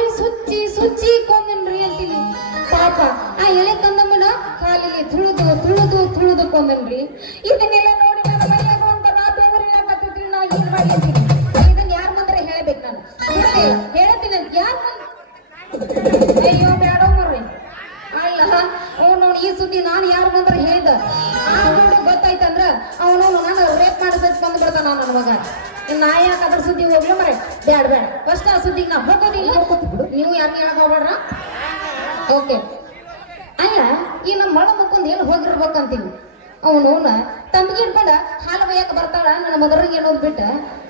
ಮಾಮೂಲಿ ಸುಚ್ಚಿ ಸುಚ್ಚಿ ಕೊಂದನ್ರಿ ಅಂತೀನಿ. ಪಾಪ ಆ ಎಳೆ ಕಂದಮ್ಮನ ಕಾಲಿಗೆ ತುಳಿದು ಕೊಂದನ್ರಿ. ಇದನ್ನೆಲ್ಲ ನೋಡಿ ನನ್ನ ಮೈಯಾಗ ಒಂಥರ ಬೆವರಿನಾಕತ್ತಿದ್ರಿ. ನಾ ಏನ್ ಮಾಡಿ ಅಂತೀನಿ. ಇದನ್ನ ಯಾರ ಮುಂದ್ರೆ ಹೇಳಬೇಕು ನಾನು? ಹೇಳ್ತೀನಿ ಅಂತ ಯಾರ ಮುಂದೆ? ಅಯ್ಯೋ ಬೇಡ ಮರ್ರಿ. ಅಲ್ಲ ಅವನು ಈ ಸುದ್ದಿ ನಾನು ಯಾರ ಮುಂದ್ರೆ ಹೇಳ್ದ ಆ ಗೊತ್ತಾಯ್ತಂದ್ರ ಅವನು ನಾನು ರೇಪ್ ಮಾಡಿಸಕ್ ಬಂದ್ಬಿಡ್ತಾನ ನನ್ನ ಮಗ. ನಾ ಯಾಕೆ ಅದ್ರ ಸುದ್ದಿ ಹೋಗ್ಲಿ ಮರೆ? ಬೇಡ ಫಸ್ಟ್ ಆ ಸುದ್ದಿಗೆ ನಾ ಹೋಗೋದಿಲ್ಲ. ನೀವು ಯಾಕೆ ಹೇಳಕ್ ಹೋಗ್ಬೇಡ್ರ? ಓಕೆ. ಅಲ್ಲ ಈ ನಮ್ಮ ಮಳ ಮಕ್ಕೊಂದು ಎಲ್ಲಿ ಹೋಗಿರ್ಬೇಕಂತೀನಿ. ಅವನವನ ತಮ್ಗೆ ಇಟ್ಕೊಂಡ ಹಾಲು ಬಯ್ಯಕ್ಕೆ ಬರ್ತಾಳ ನನ್ನ ಮದರಿಗೆ ಏನೋದ್ ಬಿಟ್ಟ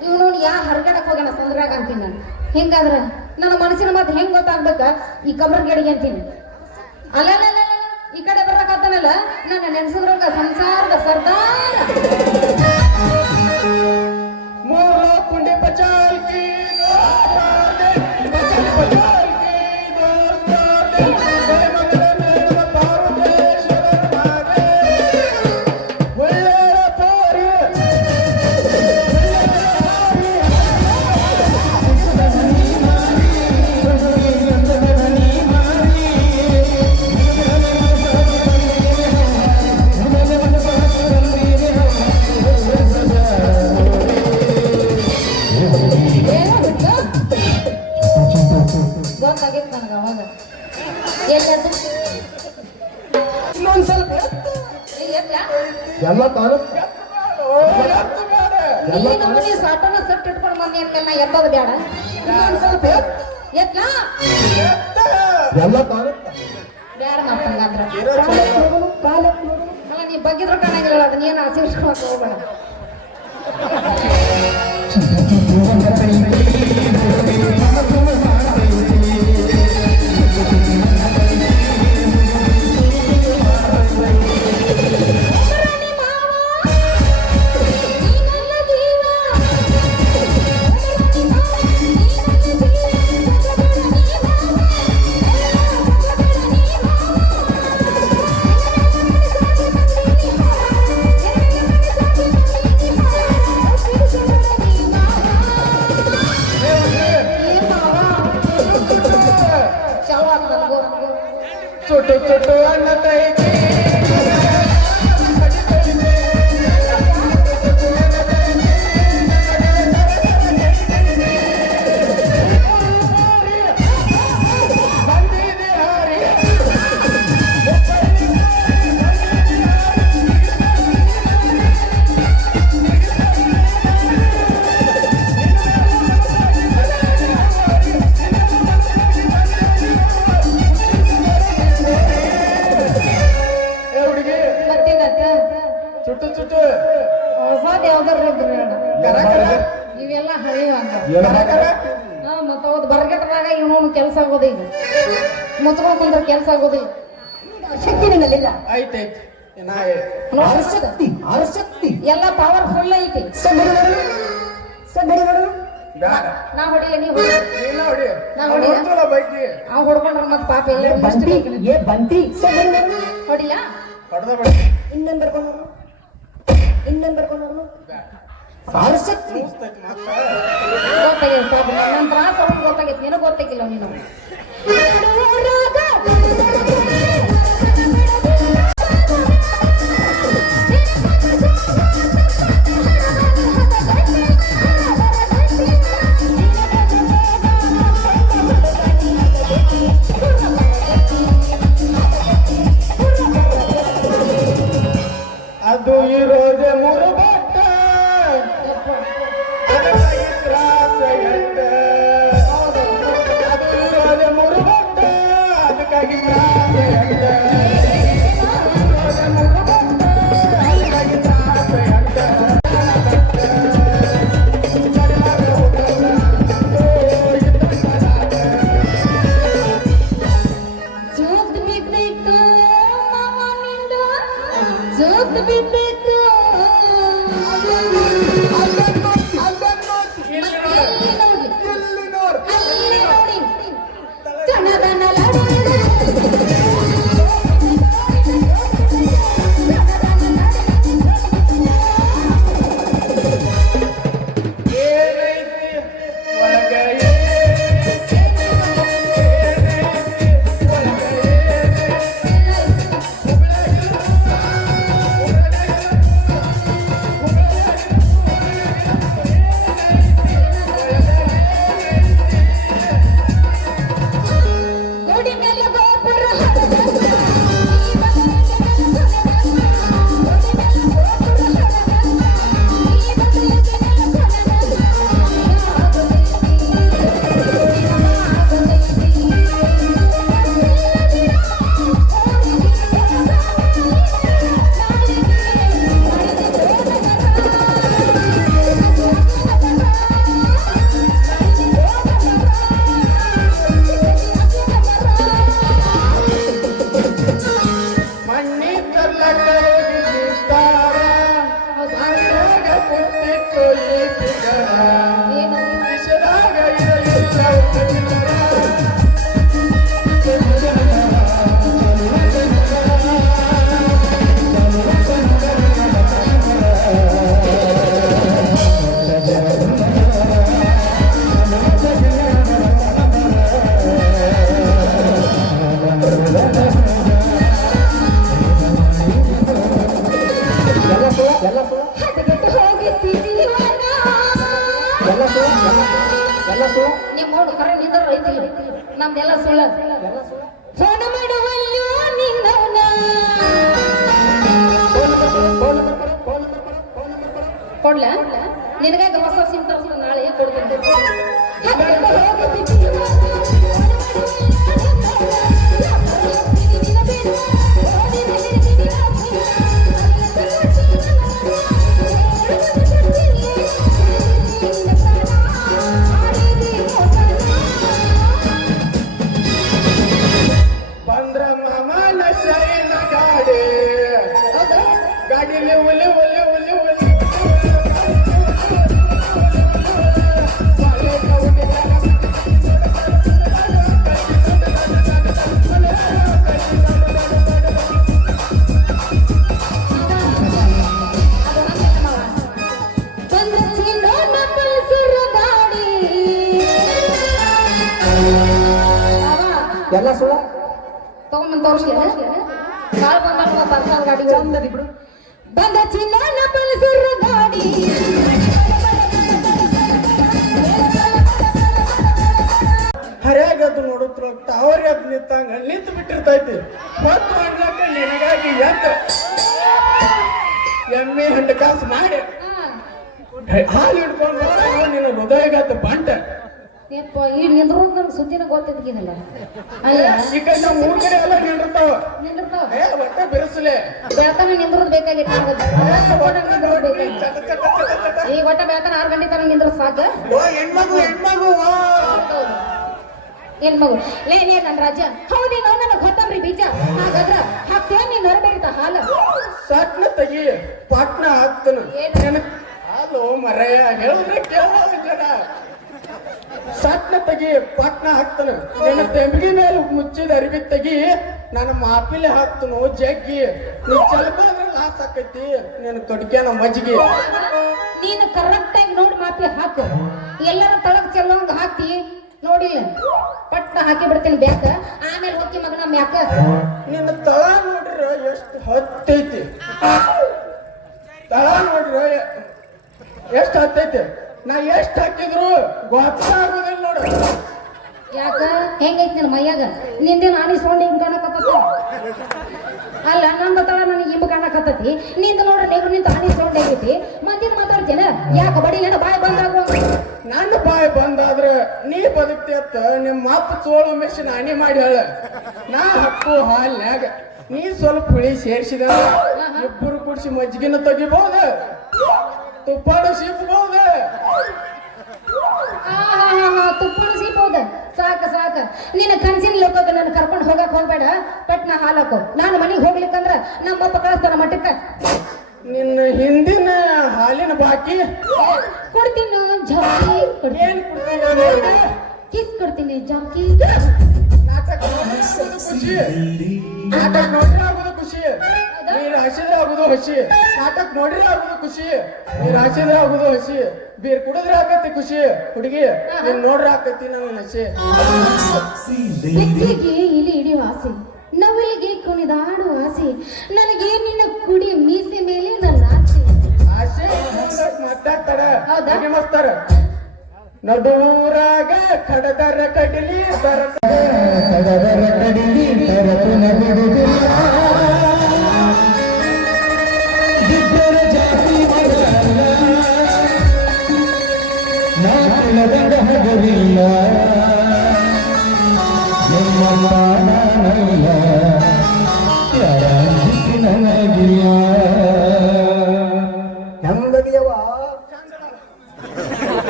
ಇವನವನು ಯಾ ಹರ್ಗಡಕ್ ಹೋಗ್ಯಾನ ಸಂದ್ರಾಗ ಅಂತೀನಿ ನಾನು. ಹಿಂಗಾದ್ರ ನನ್ನ ಮನಸ್ಸಿನ ಮಾತು ಹೆಂಗ್ ಗೊತ್ತಾಗ್ಬೇಕ? ಈ ಕಬರ್ಗಡಿಗೆ ಅಂತೀನಿ. ಅಲ್ಲ ಈ ಕಡೆ ಬರಕಾತನಲ್ಲ ನನ್ನ ನೆನ್ಸಿದ್ರಂಗ ಸಂಸಾರದ ಸರ್ದಾರ. ಮೂರು ಕುಂಡಿ ಬಚಾಲ್ ಕಿ ಗೊತ್ತಾಗಿತ್ತು ನನಗ ಅವಾಗ. ಎಲ್ಲದು ಇನ್ನೊಂದ್ ಸ್ವಲ್ಪ ಎಲ್ಲ ತಾನು ನಮ್ಮನೆ ಸಾಟನ ಸೆಟ್ ಇಟ್ಕೊಂಡು ಬಂದಿ ಅಂದ್ಮೇಲೆ ನಾ ಎತ್ತೋದು ಬೇಡ. ಇನ್ನೊಂದ್ ಸ್ವಲ್ಪ ಎತ್ಲಾ ಎಲ್ಲ ತಾನು ಬೇಡ ಮತ್ತಂಗಂದ್ರ ಅಲ್ಲ ನೀ ಬಗ್ಗಿದ್ರು ಕಾಣಂಗಿಲ್ಲ. ಅದನ್ನ ಏನು ಆಸೀರ್ಸ್ಕೊಳಕ್ ಹೋಗ್ಬೇಡ. ಚುಟ್ಟು ಚುಟ್ಟು ಅಣ್ಣ ತೈತಿ ಚುಟ್ಟು ಚುಟ್ಟು ಹೊಸದ್ ಯಾವ್ದಾರ ಇವೆಲ್ಲ ಹಳೆಯ ಮತ್ತ ಅವ್ದು ಬರಗಟ್ಟದಾಗ ಇವನು ಕೆಲಸ ಆಗೋದು. ಈಗ ಮುಚ್ಕೊಂಡ್ ಬಂದ್ರೆ ಕೆಲಸ ಆಗೋದು. ಶಕ್ತಿ ನಿನ್ನಲ್ಲಿಲ್ಲ. ಐತೈತಿ ಶಕ್ತಿ ಎಲ್ಲ ಪವರ್ಫುಲ್ ಐತಿ. ಬ್ಯಾಡ ನಾ ಹೊಡಿಲ್ಲ ನೀವು ನೋಡಿ ನಾ ಹೊಡಿಲ್ಲ. ಬೈಕಿ ಅವ್ ಹೊಡ್ಕೊಂಡ್ರ ಮತ್ ಪಾಪ ಹೊಡಿಲ್ಲ. ಹೊಡೆದ ಬೈಕಿ ಇನ್ನೊಂದ್ ಬರ್ಕೊಂಡು ಗೊತ್ತಾಗೈತೆ ಪಾಪ ನನ್ನ ತ್ರಾಸ ಗೊತ್ತಾಗೈತೆ. ನಿನಗೆ ಗೊತ್ತಾಗಿಲ್ಲ ನೀನು. ಅದು ಇರೋದೆ ಮೂರು ಬಟ್ಟ ತ್ರಾಸ ಎಟ್ಟ. ಅದು ಇರೋದೆ ಮೂರು ಬಟ್ಟ ನಮ್ದೆಲ್ಲ ಸುಳ್ಳ ಫೋನ್ ಮಾಡುವಲ್ಲೋ ನಿನ್ನವನ ಕೊಡ್ಲ ನಿನಗಾಗಿ ಹೊಸ ಸಿಮ್ ತರಿಸ್ತ ನಾಳೆ ಕೊಡ್ತೀನಿ ಬಂದ್ರ ಮಾಮನ ಶೈನ ಗಾಡಿ ಗಾಡಿಲಿ ಒಲೆ ಒಲೆ ಒಲೆ ಒಲೆ ಎಲ್ಲ ಸುಳ್ಳ ತಗೊಂಡ್ ತೋರಿಸ್ಲಿ ಕಾಲ್ ಬಂದ ಬರ್ತಾವ ಗಾಡಿ ಬಿಡು ಬಂದ ಚಿನ್ನ ಪಲ್ಸರ್ ಗಾಡಿ ಹರ್ಯಾಗದ್ದು ನೋಡುತ್ತ ಟವರ್ ಎದ್ದು ನಿಂತಂಗ ನಿಂತು ಬಿಟ್ಟಿರ್ತೈತಿ ಹೊತ್ತು ಮಾಡ್ಲಕ್ಕ ನಿನಗಾಗಿ ಎದ್ದು ಎಮ್ಮೆ ಹಂಡ ಕಾಸು ಮಾಡಿ ಹಾಲು ಹಿಡ್ಕೊಂಡು ನಿನ್ನ ಹೃದಯಗದ್ದು ಬಂಟ ಯಪ್ಪ ಈ ನಿಂದ್ರೋದ್ ನನ್ಗೆ ಸುದ್ದಿನ ಗೊತ್ತಿದ್ಕಿನಲ್ಲ ಅಲ್ಲ ಈ ಕಡೆ ನಾವು ಮೂರ್ ಕಡೆ ಎಲ್ಲ ನಿಂದಿರ್ತಾವ ನಿಂದಿರ್ತಾವ ಒಟ್ಟೆ ಬಿರುಸಲೆ ಬೆಳತನ ನಿಂದ್ರೋದ್ ಬೇಕಾಗಿತ್ತು ಈಗ ಒಟ್ಟ ಬೆಳತನ 6 ಗಂಟೆ ತನಕ ನಿಂದ್ರ ಸಾಕ ಹೆಣ್ಮಗು ಹೆಣ್ಮಗು ಏನ್ ಮಗು ಲೇ ನನ್ ರಾಜ ಹೌದೇನೋ ನನಗೆ ಗೊತ್ತಂಬ್ರಿ ಬೀಜ ಹಾಗಾದ್ರ ಹಾಕ್ತೇವ ನೀನ್ ಹೊರಬೇಡ್ತ ಹಾಲ ಸಟ್ನ ತೆಗಿ ಪಟ್ನ ಹಾಕ್ತನ ಹಾಲು ಮರಯ್ಯ ಹೇಳಿದ್ರೆ ಕೇಳೋದು ಜನ ಸಟ್ನ ತೆಗಿ ಪಟ್ನ ಹಾಕ್ತಾನ ನಿನ್ನ ತೆಂಬಿಗೆ ಮೇಲೆ ಮುಚ್ಚಿದ ಅರಿವಿ ತೆಗಿ ನನ್ನ ಮಾಪಿಲೆ ಹಾಕ್ತನು ಜಗ್ಗಿ ನೀ ಚಲಪಂದ್ರೆ ಲಾಸ್ ಆಕೈತಿ ನಿನ್ನ ತೊಡ್ಕೇನ ಮಜ್ಗಿ ನೀನು ಕರೆಕ್ಟ್ ಆಗಿ ನೋಡಿ ಮಾಪಿ ಹಾಕು ಎಲ್ಲರ ತಳಗ್ ಚೆಲ್ಲೋಂಗ ಹಾಕ್ತಿ ನೋಡಿಲ್ಲ ಪಟ್ನ ಹಾಕಿ ಬಿಡ್ತೀನಿ ಬ್ಯಾಕ ಆಮೇಲೆ ಹೋಗಿ ಮಗನ ಮ್ಯಾಕ ನಿನ್ನ ತಳ ನೋಡ್ರ ಎಷ್ಟು ಹತ್ತೈತಿ ತಳ ನೋಡ್ರ ಎಷ್ಟು ಹತ್ತೈತಿ ನಾ ಎಷ್ಟು ಹಾಕಿದ್ರು ಗೊತ್ತಾಗೋದಿಲ್ಲ ನೋಡು ಯಾಕ ಹೆಂಗೈತಿ ನಿನ್ ಮೈಯಾಗ ನಿಂದೇನು ಆನಿಸ್ಕೊಂಡು ಹಿಂಗ್ ಕಾಣಕತ್ತ ಅಲ್ಲ ನಂದ ತಳ ನನಗೆ ಹಿಂಬ ಕಾಣಕತ್ತತಿ ನಿಂದ ನೋಡ್ರಿ ನೆಗರು ನಿಂತ ಆನಿಸ್ಕೊಂಡು ಆಗೈತಿ ಮಂದಿನ ಮಾತಾಡ್ತೇನ ಯಾಕ ಬಡಿ ಏನ ಬಾಯ್ ಬಂದಾಗ ನನ್ನ ಬಾಯಿ ಬಂದಾದ್ರ ನೀ ಬದುಕ್ತಿ ಅತ್ತ ನಿಮ್ಮ ಮಾತು ಚೋಳು ಮೆಷಿನ್ ಅಣಿ ಮಾಡಿ ಹೇಳ ನಾ ಹಕ್ಕು ಹಾಲ್ನ್ಯಾಗ ನೀ ಸ್ವಲ್ಪ ಹುಳಿ ಸೇರ್ಸಿದ ಇಬ್ಬರು ಕುಡಿಸಿ ಮಜ್ಜಿಗೆನ ತೆಗಿಬಹುದ ತುಪ್ಪಾಡು ಸಿಗ್ಬಹುದ ತುಪ್ಪಣ ಸಿಗ್ಬೋದ ಸಾಕ ಸಾಕ ನಿನ್ನ ಕನ್ಸಿನ ಲೋಕಕ್ಕೆ ನಾನು ಕರ್ಕೊಂಡು ಹೋಗಕ್ ಹೋಗ್ಬೇಡ ಪಟ್ನ ಹಾಲಕು ನಾನು ಮನೆಗೆ ಹೋಗ್ಲಿಕ್ಕಂದ್ರ ನಮ್ಮಪ್ಪ ಕಳಿಸ್ತಾನ ಮಠಕ್ಕ ನಿನ್ನ ಹಿಂದಿನ ಹಾಲಿನ ಬಾಕಿ ಕೊಡ್ತೀನಿ ಜಾಕಿ ಏನ್ ಕೊಡ್ತೀನಿ ಕಿಸ್ ಕೊಡ್ತೀನಿ ಜಾಕಿ ನಾಟಕ ನೋಡಿದ್ರೆ ಖುಷಿ ನಾಟಕ ನೋಡ್ರೆ ಆಗೋದು ಖುಷಿ ನೀರು ಹಸಿದ್ರೆ ಆಗೋದು ಹಸಿ ನಾಟಕ ನೋಡ್ರೆ ಆಗೋದು ಖುಷಿ ನೀರು ಹಸಿದ್ರೆ ಆಗೋದು ಹಸಿ ಬೀರ್ ಕುಡಿದ್ರೆ ಆಗತ್ತೆ ಖುಷಿ ಹುಡುಗಿ ನೀನ್ ನೋಡ್ರೆ ಆಕತಿ ನನ್ನ ಹಸಿ ಬೆಕ್ಕಿಗೆ ಇಲಿ ಹಿಡಿಯುವ ಆಸೆ ನವಲಿಗೆ ಕುಣಿದಾಡುವ ಆಸೆ ನನಗೆ ನಿನ್ನ ಕುಡಿ ಮೀಸೆ ಮೇಲೆ ನನ್ನ ಆಸೆ ಆಸೆ ಮಾತಾಡ್ತಾರ ಹೌದಾ? ಮಸ್ತಾರ ನಡುರಾಗ ಕಡದರ ಕಡಲಿ ಕಡದರ ಕಡಿಲಿ ತರಪುನ ಬಿಡುವುದಿಲ್ಲ ಇಬ್ಬರ ಜಾತಿ ಮಗಲ್ಲ ನಾ ಕೆಳಗಡ ಹಗರಿಲ್ಲ ನಿಮ್ಮ ನಾನಲ್ಲ ಯಾರ ನನಗಿಲ್ಲ ಹೆಂಗದಿಯವ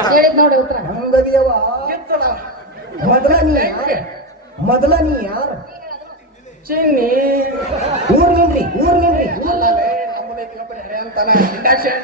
ಹೇಳಿದ್ ನೋಡಿ ಉತ್ತರ ಹೆಂಗದಿಯವ ಮೊದಲ ನೀ ಯಾರು ಚಿನ್ನಿ ಊರ್ ನಿನ್ರಿ ನಮ್ಮದೈತಿ ಅಂತಾನ ಇಂಡಕ್ಷನ್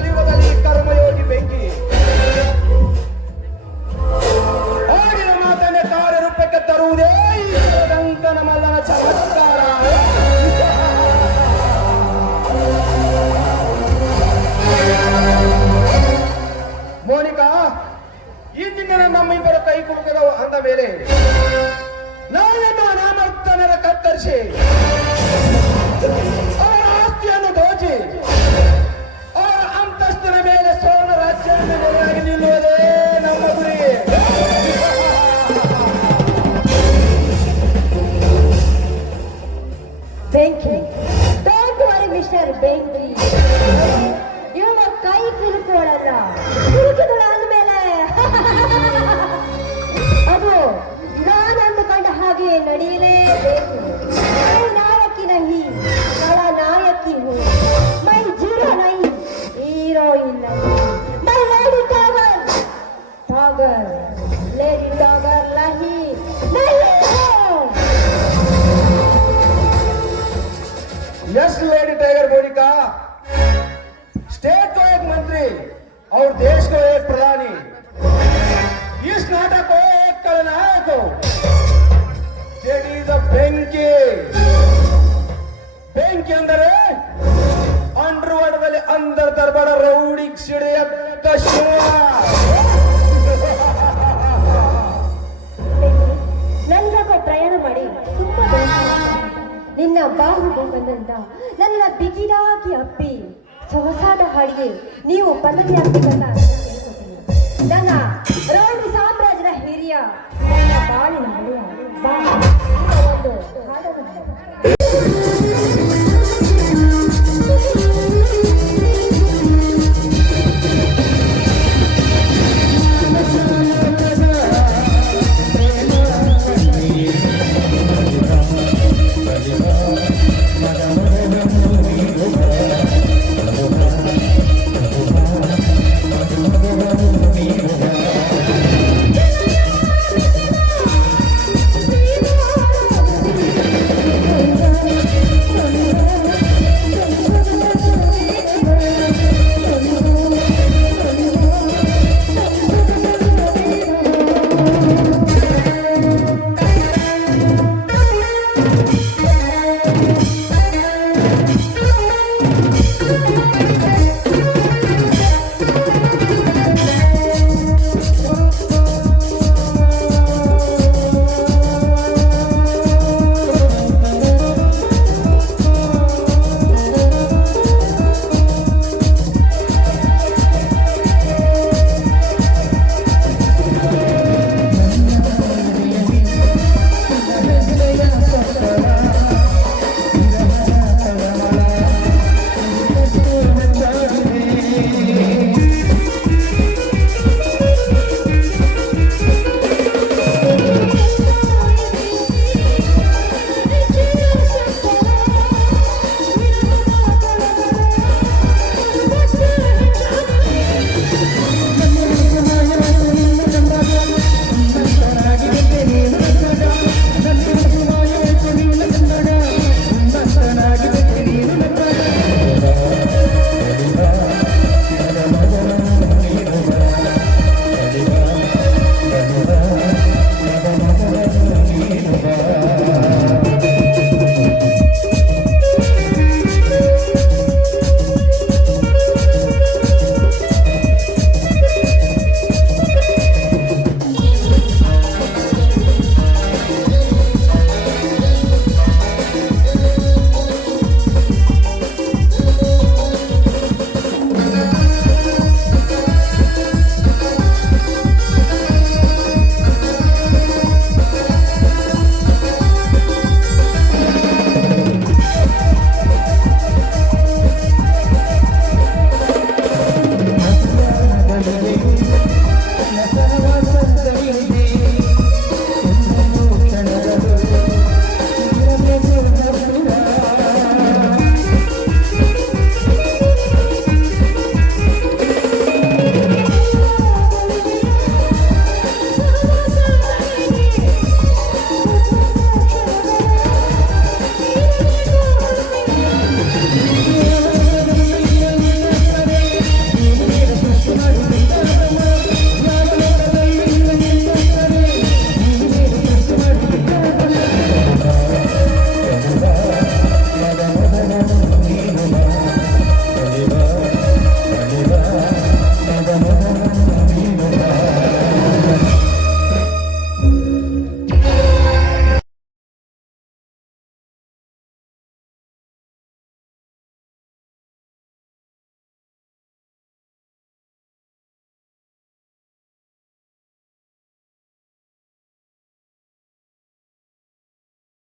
ಕಲಿಯುಗದಲ್ಲಿ ಕರ್ಮಯೋಗಿ ಬೆಂಕಿ ಆಡಿನ ಮಾತನ್ನೇ ಕಾರ್ಯರೂಪಕ್ಕೆ ತರುವುದೇ ಈ ಶ್ರೀರಂಗನ ಮಲ್ಲನ ಚಮತ್ಕಾರ. ಮೋನಿಕಾ, ಇಂದಿನ ನಮ್ಮಿಬ್ಬರ ಕೈ ಕುಲುಕದವು ಅಂದ ಮೇಲೆ ನಾಳೆನ್ನು ಅನಾಮರ್ತನರ ಕತ್ತರಿಸಿ ಅವರ ಆಸ್ತಿಯನ್ನು ದೋಚಿ ಅವರ ಅಂತಸ್ತಿನ ಮೇಲೆ ಸ್ವರ್ಣ ರಾಜ್ಯವನ್ನು ನೆಲೆಯಾಗಿ ನಿಲ್ಲುವುದೇ ನಮ್ಮ ಗುರಿ. ಬೆಂಕಿ, ಡೋಂಟ್ ವರಿ ಮಿಸ್ಟರ್ ಬೆಂಕಿ. ಇವ ಕೈ ಕುಲುಕೋಳಲ್ಲ, ಕುಲುಕಿದಳು ಅಂದಮೇಲೆ ಅದು ನಾನು ಅಂದುಕೊಂಡ ಹಾಗೆ ನಡೆಯಲೇಬೇಕು. ಮೈ ನಾಯಕಿ ನಹಿ ನಾಯಕಿ ಹೂ, ಮೈ ಜೀರೋ ನಹಿ ಹೀರೋಯಿನ್ ನಹಿ, ಮೈ ಲೇಡಿ ಟಾಗರ್ ಟಾಗರ್ ಲೇಡಿ ಟಾಗರ್ ನಹಿ ನಹಿ ಹೂ. Yes lady tiger Monika, state को एक मंत्री और देश को एक प्रधानी, इस नाटक को एक खलनायक हो. That is a ಬೆಂಕಿ. ಬೆಂಕಿ ಅಂದರೆ ಅಂಡರ್ವರ್ಲ್ಡ್ದಲ್ಲಿ ಅಂದರ್ ದರ್ಬಾರ ರೌಡಿ ಸಿಡಿಯತ್ತ ಶಿವ. ನನ್ಗಾಗ ಪ್ರಯಾಣ ಮಾಡಿ ತುಂಬಾ ಬೇಸರ. ನಿನ್ನ ಬಾಹುಬಂಧನದಿಂದ ನನ್ನ ಬಿಗಿದಾಗಿ ಅಪ್ಪಿ ಸೊಗಸಾದ ಹಾಡಿಗೆ ನೀವು ಪಲ್ಲವಿ ಆಗ್ಬೇಕಂತ ನನ್ನ ರೌಡಿ ಸಾಮ್ರಾಜ್ಯದ ಹಿರಿಯ ನನ್ನ ಬಾಳಿನ ಹಳೆಯ ಬಾ ಒಂದು ಹಾಡನ್ನು